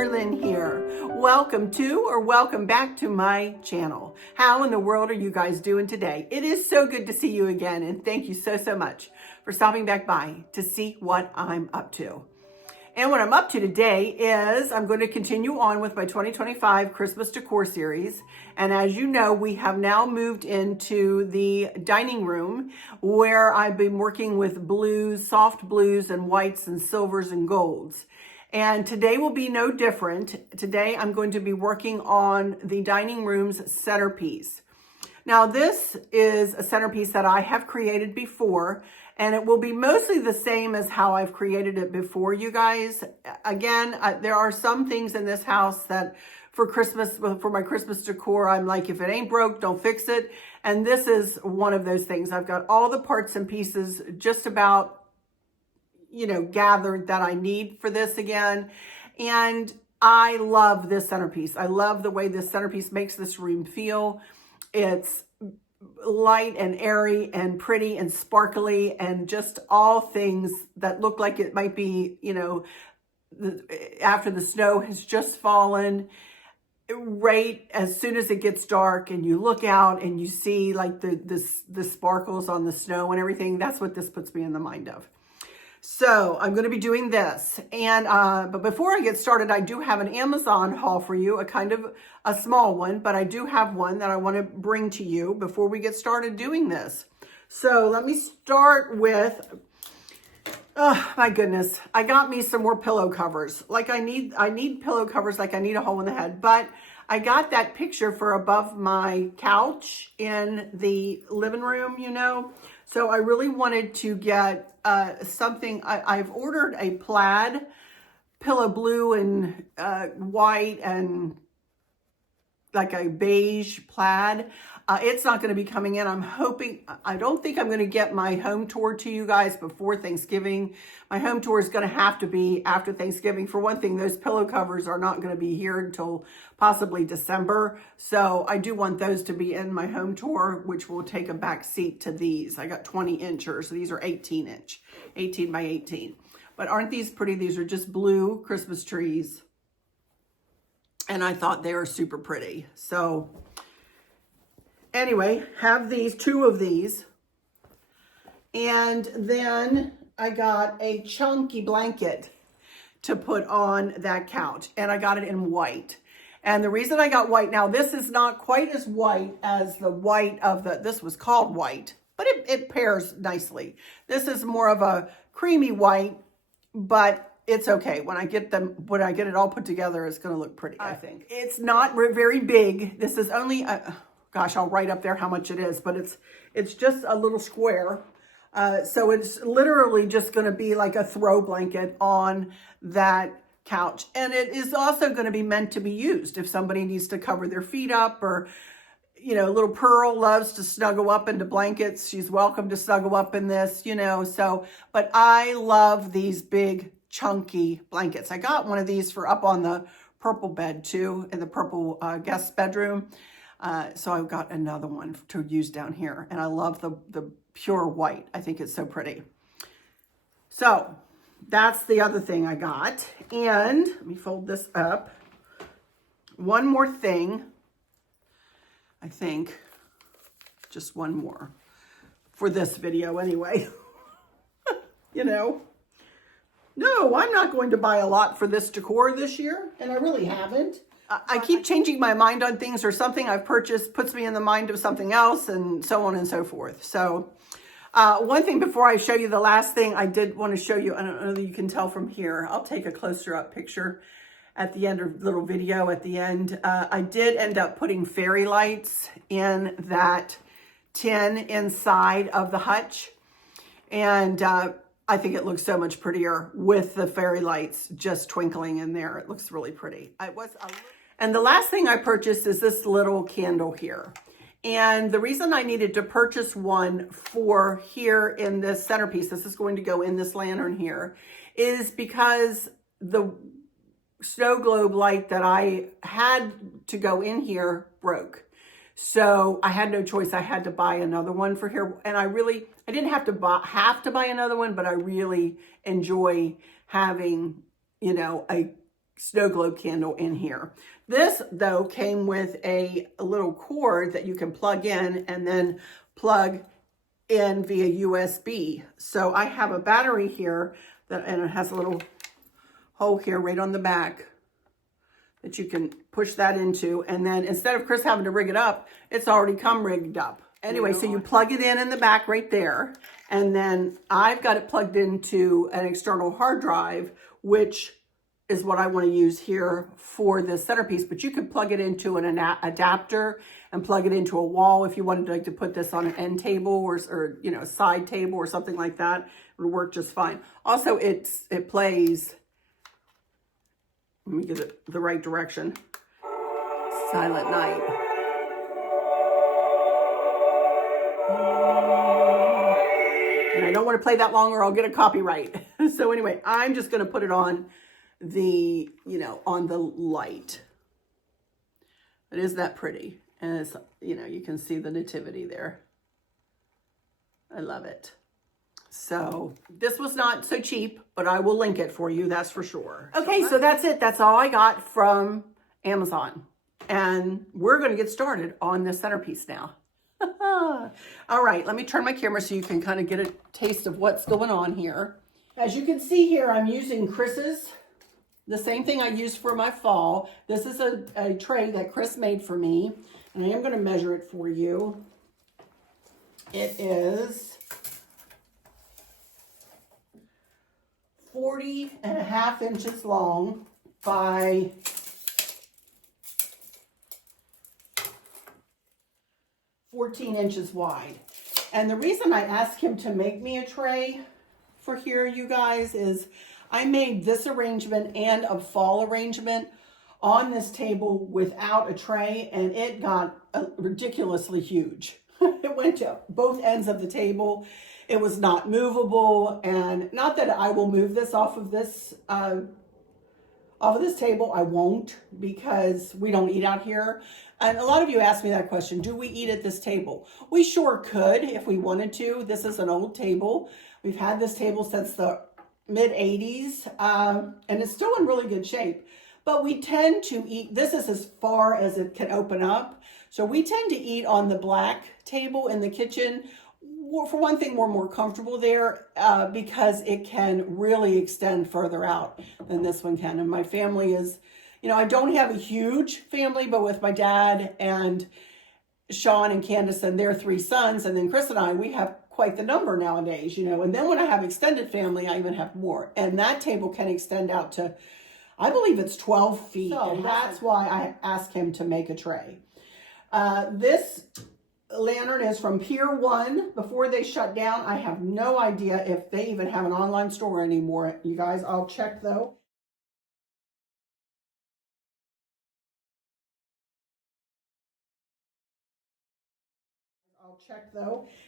Marlin here. Welcome to or welcome back to my channel. How in the world are you guys doing today? It is so good to see you again, and thank you so much for stopping back by to see what I'm up to. And what I'm up to today is I'm going to continue on with my 2025 Christmas Decor series. And as you know, we have now moved into the dining room where I've been working with blues, soft blues and whites and silvers and golds. And today will be no different. Today I'm going to be working on the dining room's centerpiece. Now this is a centerpiece that I have created before, and it will be mostly the same as how I've created it before, you guys. Again, there are some things in this house that for Christmas, for my Christmas decor, I'm like, if it ain't broke, don't fix it. And this is one of those things. I've got all the parts and pieces just about, you know, gathered that I need for this again. And I love this centerpiece. I love the way this centerpiece makes this room feel. It's light and airy and pretty and sparkly and just all things that look like it might be, you know, after the snow has just fallen, right as soon as it gets dark and you look out and you see like the sparkles on the snow and everything. That's what this puts me in the mind of. So I'm going to be doing this. And, but before I get started, I do have an Amazon haul for you, a kind of a small one, but I do have one that I want to bring to you before we get started doing this. So let me start with, oh my goodness, I got me some more pillow covers. Like I need pillow covers like I need a hole in the head, but I got that picture for above my couch in the living room, you know. So I really wanted to get something. I've ordered a plaid pillow blue and white and like a beige plaid. It's not going to be coming in. I'm hoping, I don't think I'm going to get my home tour to you guys before Thanksgiving. My home tour is going to have to be after Thanksgiving. For one thing, those pillow covers are not going to be here until possibly December. So I do want those to be in my home tour, which will take a back seat to these. I got 20 inchers. So these are 18 inch, 18 by 18. But aren't these pretty? These are just blue Christmas trees. And I thought they were super pretty. So anyway, have these, two of these. And then I got a chunky blanket to put on that couch. And I got it in white. And the reason I got white, now this is not quite as white as the white of this was called white, but it pairs nicely. This is more of a creamy white, but it's okay. When I get it all put together, it's going to look pretty, I think. It's not very big. This is only, gosh, I'll write up there how much it is, but it's just a little square. So it's literally just going to be like a throw blanket on that couch. And it is also going to be meant to be used if somebody needs to cover their feet up, or, you know, little Pearl loves to snuggle up into blankets. She's welcome to snuggle up in this, you know, so, but I love these big chunky blankets. I got one of these for up on the purple bed too, in the purple guest bedroom. So I've got another one to use down here. And I love the pure white. I think it's so pretty. So that's the other thing I got. And let me fold this up. One more thing. I think just one more for this video anyway. You know. No, I'm not going to buy a lot for this decor this year, and I really haven't. I keep changing my mind on things, or something I've purchased puts me in the mind of something else, and so on and so forth. So one thing before I show you the last thing, I did want to show you, I don't know that you can tell from here. I'll take a closer up picture at the end, or little video at the end. I did end up putting fairy lights in that tin inside of the hutch, and I think it looks so much prettier with the fairy lights just twinkling in there. It looks really pretty. And the last thing I purchased is this little candle here. And the reason I needed to purchase one for here in this centerpiece, this is going to go in this lantern here, is because the snow globe light that I had to go in here broke. So I had no choice. I had to buy another one for here. And I didn't have to buy another one, but I really enjoy having, you know, a snow globe candle in here. This though came with a little cord that you can plug in and then plug in via USB. So I have a battery here and it has a little hole here right on the back that you can push that into. And then instead of Chris having to rig it up, it's already come rigged up. Anyway, so you plug it in the back right there. And then I've got it plugged into an external hard drive, which is what I want to use here for the centerpiece. But you could plug it into an adapter and plug it into a wall if you wanted to put this on an end table or you know, a side table or something like that. It would work just fine. Also, it plays, let me get it the right direction, Silent Night. And I don't want to play that long or I'll get a copyright. So anyway, I'm just going to put it on the, you know, on the light. It is that pretty. And it's, you know, you can see the nativity there. I love it. So this was not so cheap, but I will link it for you. That's for sure. Okay, so that's it. That's all I got from Amazon. And we're going to get started on the centerpiece now. All right, let me turn my camera so you can kind of get a taste of what's going on here. As you can see here, I'm using Chris's, the same thing I used for my fall. This is a tray that Chris made for me, and I am going to measure it for you. It is 40.5 inches long by 14 inches wide. And the reason I asked him to make me a tray for here, you guys, is I made this arrangement and a fall arrangement on this table without a tray, and it got ridiculously huge. It went to both ends of the table. It was not movable, and not that I will move this off of this table. I won't, because we don't eat out here. And a lot of you asked me that question, do we eat at this table? We sure could if we wanted to. This is an old table. We've had this table since the mid-80s, and it's still in really good shape. But we tend to eat, this is as far as it can open up. So we tend to eat on the black table in the kitchen. For one thing, we're more comfortable there because it can really extend further out than this one can. And my family is, you know, I don't have a huge family, but with my dad and Sean and Candace and their 3 sons, and then Chris and I, we have quite the number nowadays, you know. And then when I have extended family, I even have more. And that table can extend out to, I believe it's 12 feet. So that's why I asked him to make a tray. This lantern is from Pier 1 before they shut down. I have no idea if they even have an online store anymore, you guys. I'll check though.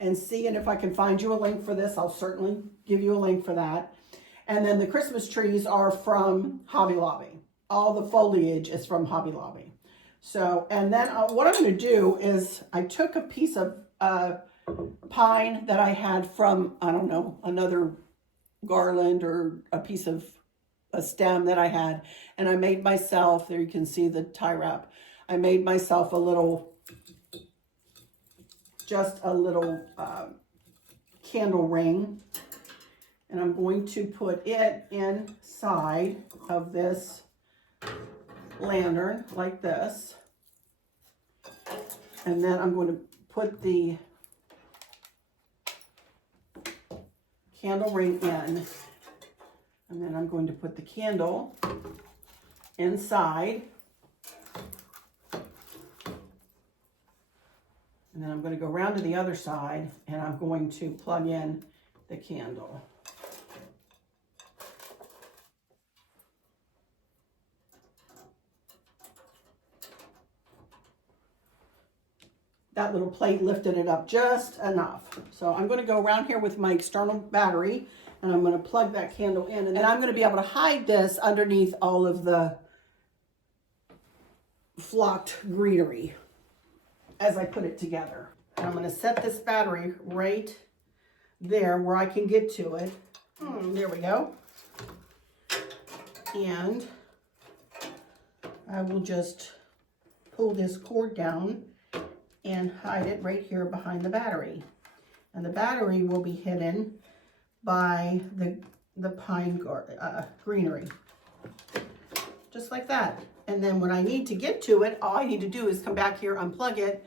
And see, and if I can find you a link for this, I'll certainly give you a link for that. And then the Christmas trees are from Hobby Lobby. All the foliage is from Hobby Lobby. So, and then what I'm going to do is I took a piece of pine that I had from, I don't know, another garland or a piece of a stem that I had, and I made myself, there you can see the tie wrap, I made myself a little, just a little candle ring, and I'm going to put it inside of this lantern like this, and then I'm going to put the candle ring in, and then I'm going to put the candle inside, and then I'm going to go around to the other side, and I'm going to plug in the candle. That little plate lifted it up just enough. So I'm going to go around here with my external battery, and I'm going to plug that candle in, and then I'm going to be able to hide this underneath all of the flocked greenery as I put it together. And I'm going to set this battery right there where I can get to it. There we go. And I will just pull this cord down and hide it right here behind the battery. And the battery will be hidden by the pine greenery. Just like that. And then when I need to get to it, all I need to do is come back here, unplug it,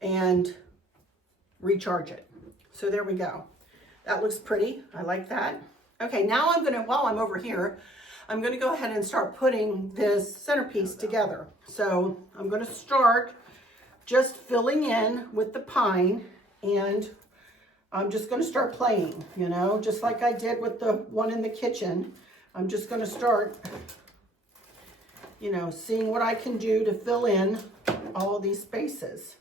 and recharge it. So there we go. That looks pretty. I like that. Okay, now I'm gonna, while I'm over here, I'm gonna go ahead and start putting this centerpiece together. So I'm gonna start just filling in with the pine, and I'm just gonna start playing, you know, just like I did with the one in the kitchen. I'm just gonna start, you know, seeing what I can do to fill in all these spaces.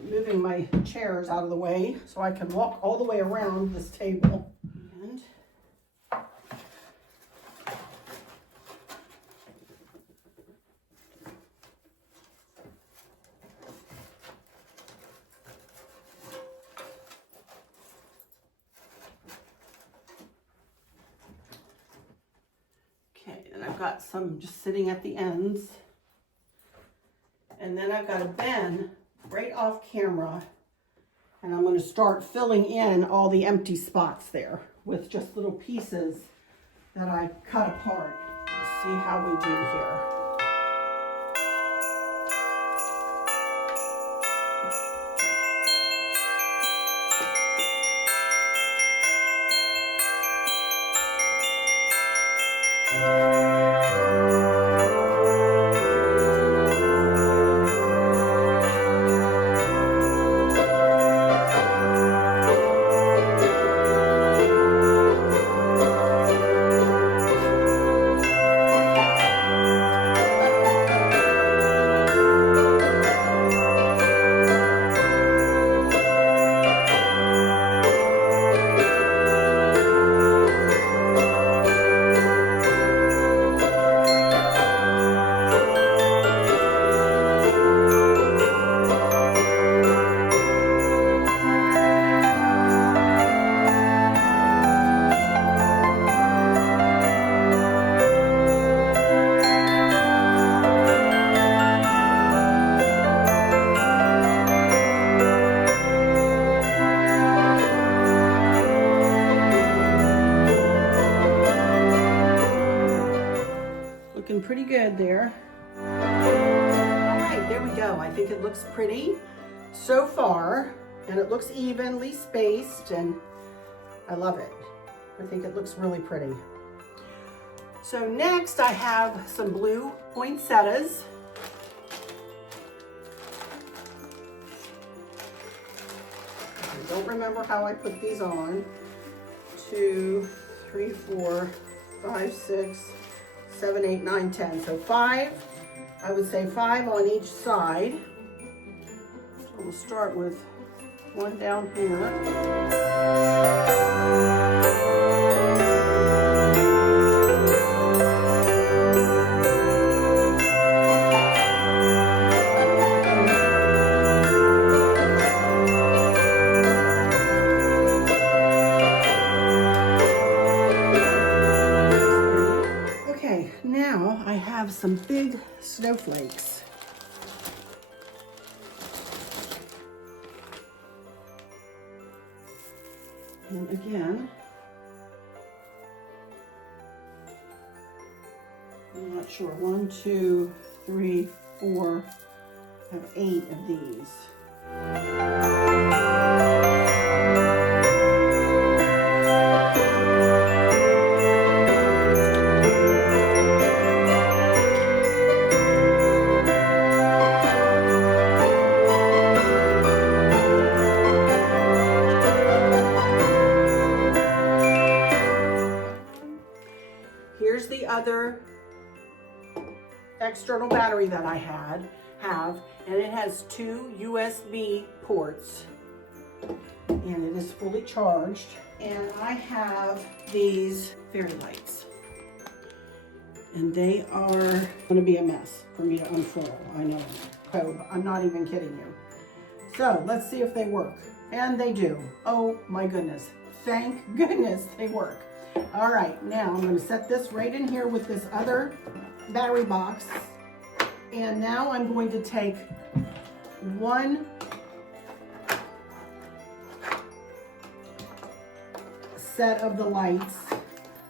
Moving my chairs out of the way so I can walk all the way around this table. And okay, and I've got some just sitting at the ends. And then I've got a bin right off camera, and I'm going to start filling in all the empty spots there with just little pieces that I cut apart. Let's see how we do here. Pretty good there. All right, there we go. I think it looks pretty so far, and it looks evenly spaced, and I love it. I think it looks really pretty. So next I have some blue poinsettias. I don't remember how I put these on. 2, 3, 4, 5, 6, 7, 8, 9, 10. So 5, I would say 5 on each side. So we'll start with one down here. Now I have some big snowflakes. And again, I'm not sure, 1, 2, 3, 4, I have 8 of these. Other external battery that I have, and it has 2 USB ports, and it is fully charged. And I have these fairy lights, and they are going to be a mess for me to unfurl. I know, so I'm not even kidding you. So let's see if they work, and they do. Oh my goodness, thank goodness they work. All right, now I'm going to set this right in here with this other battery box. And now I'm going to take one set of the lights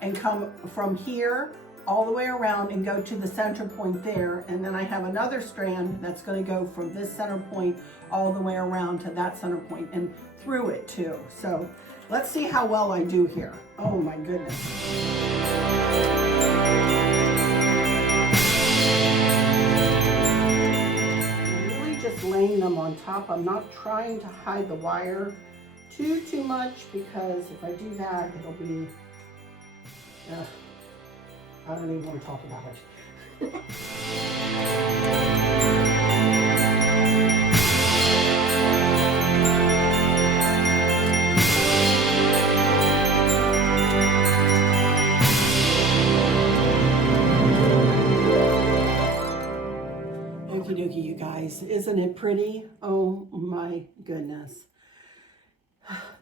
and come from here all the way around and go to the center point there. And then I have another strand that's going to go from this center point all the way around to that center point and through it too. So let's see how well I do here. Oh my goodness. I'm really just laying them on top. I'm not trying to hide the wire too much, because if I do that, it'll be, I don't even want to talk about it. Okie dokie, you guys. Isn't it pretty? Oh my goodness.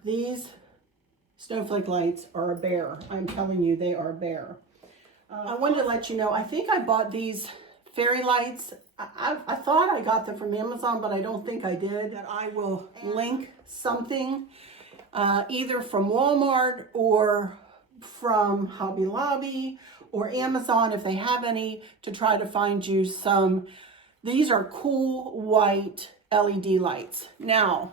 These snowflake lights are a bear. I'm telling you, they are a bear. I wanted to let you know, I think I bought these fairy lights. I thought I got them from Amazon, but I don't think I did. That I will link something either from Walmart or from Hobby Lobby or Amazon if they have any, to try to find you some. These are cool white LED lights. Now,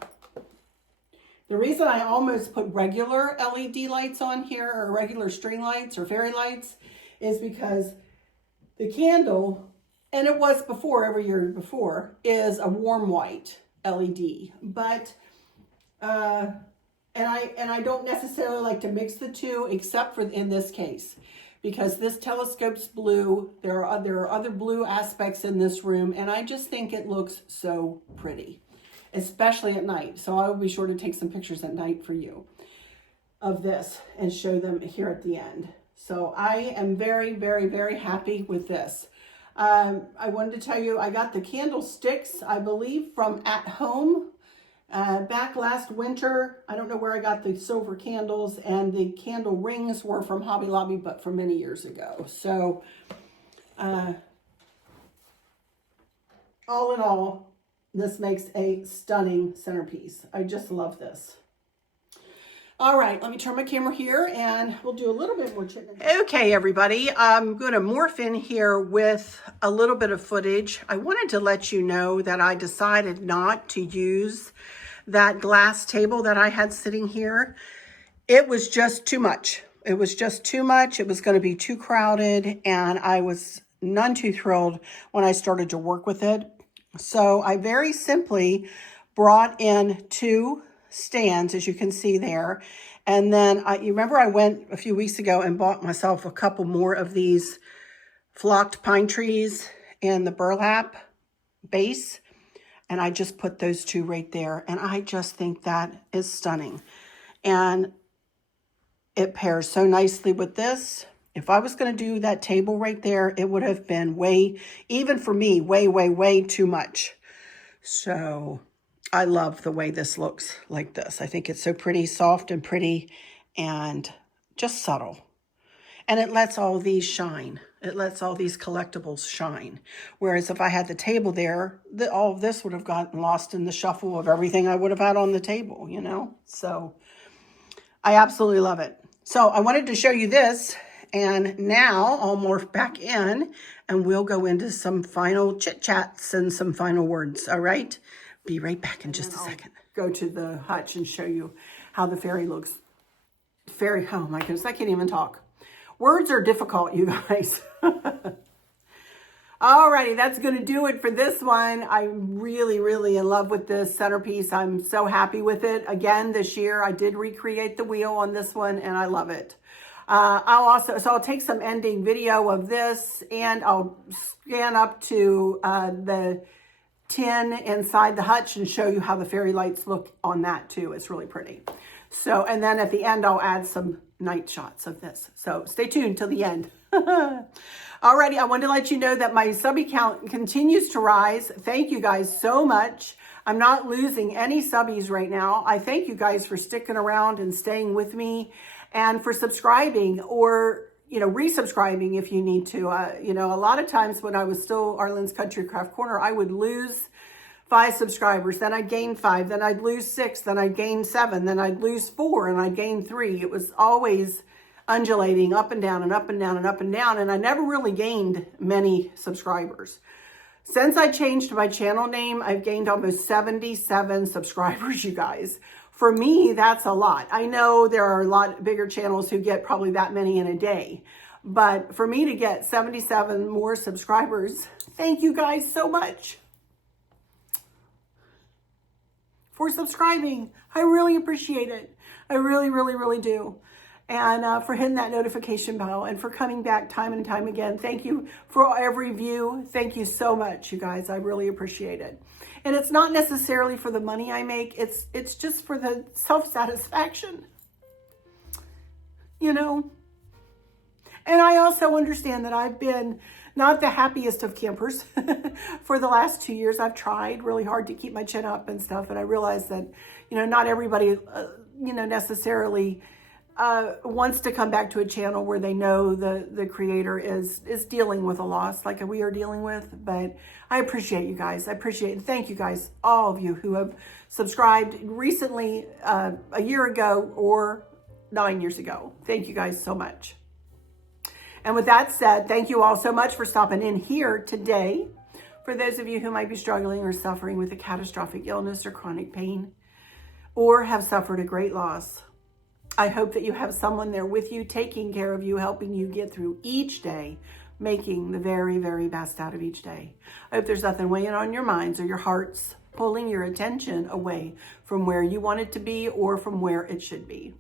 the reason I almost put regular LED lights on here, or regular string lights or fairy lights, is because the candle, and it was before, every year before, is a warm white LED. But, and I don't necessarily like to mix the two, except for in this case, because this telescope's blue. There are other blue aspects in this room, and I just think it looks so pretty, especially at night. So I will be sure to take some pictures at night for you of this and show them here at the end. So I am very, very, very happy with this. I wanted to tell you, I got the candlesticks, I believe, from At Home back last winter. I don't know where I got the silver candles, and the candle rings were from Hobby Lobby, but from many years ago. So all in all, this makes a stunning centerpiece. I just love this. All right, let me turn my camera here and we'll do a little bit more chit. Okay, everybody, I'm going to morph in here with a little bit of footage. I wanted to let you know that I decided not to use that glass table that I had sitting here. It was just too much. It was just too much. It was going to be too crowded, and I was none too thrilled when I started to work with it. So I very simply brought in two stands, as you can see there. And then you remember I went a few weeks ago and bought myself a couple more of these flocked pine trees in the burlap base. And I just put those two right there. And I just think that is stunning. And it pairs so nicely with this. If I was going to do that table right there, it would have been way, even for me, way, way, way too much. So I love the way this looks like this. I think it's so pretty, soft and pretty, and just subtle. And it lets all these shine. It lets all these collectibles shine. Whereas if I had the table there, all of this would have gotten lost in the shuffle of everything I would have had on the table, you know? So I absolutely love it. So I wanted to show you this, and now I'll morph back in and we'll go into some final chit chats and some final words. All right? Be right back in just a second. Go to the hutch and show you how the fairy looks. Fairy, oh my goodness, I can't even talk. Words are difficult, you guys. Alrighty, that's going to do it for this one. I'm really, really in love with this centerpiece. I'm so happy with it. Again, this year I did recreate the wheel on this one, and I love it. I'll take some ending video of this, and I'll scan up to the tin inside the hutch and show you how the fairy lights look on that too. It's really pretty. So, and then at the end, I'll add some night shots of this. So stay tuned till the end. Alrighty, I wanted to let you know that my subby count continues to rise. Thank you guys so much. I'm not losing any subbies right now. I thank you guys for sticking around and staying with me. and for subscribing or, resubscribing if you need to. A lot of times when I was still Arlen's Country Craft Corner, I would lose 5 subscribers, then I'd gain 5, then I'd lose 6, then I'd gain 7, then I'd lose 4, and I'd gain 3. It was always undulating up and down and up and down and up and down, and I never really gained many subscribers. Since I changed my channel name, I've gained almost 77 subscribers, you guys. For me, that's a lot. I know there are a lot bigger channels who get probably that many in a day, but for me to get 77 more subscribers, thank you guys so much for subscribing. I really appreciate it. I really, really, really do. And for hitting that notification bell and for coming back time and time again. Thank you for every view. Thank you so much, you guys. I really appreciate it. And it's not necessarily for the money I make. It's just for the self-satisfaction, And I also understand that I've been not the happiest of campers for the last 2 years. I've tried really hard to keep my chin up and stuff. And I realize that, not everybody, necessarily wants to come back to a channel where they know the creator is dealing with a loss like we are dealing with. But I appreciate you guys. I appreciate it. Thank you guys, all of you who have subscribed recently, a year ago or 9 years ago. Thank you guys so much. And with that said, thank you all so much for stopping in here today. For those of you who might be struggling or suffering with a catastrophic illness or chronic pain, or have suffered a great loss, I hope that you have someone there with you, taking care of you, helping you get through each day, making the very, very best out of each day. I hope there's nothing weighing on your minds or your hearts, pulling your attention away from where you want it to be or from where it should be.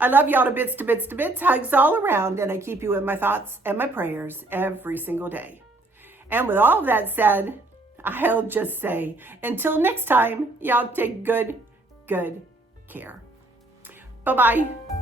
I love y'all to bits, to bits, to bits. Hugs all around, and I keep you in my thoughts and my prayers every single day. And with all of that said, I'll just say, until next time, y'all take good care. Bye-bye.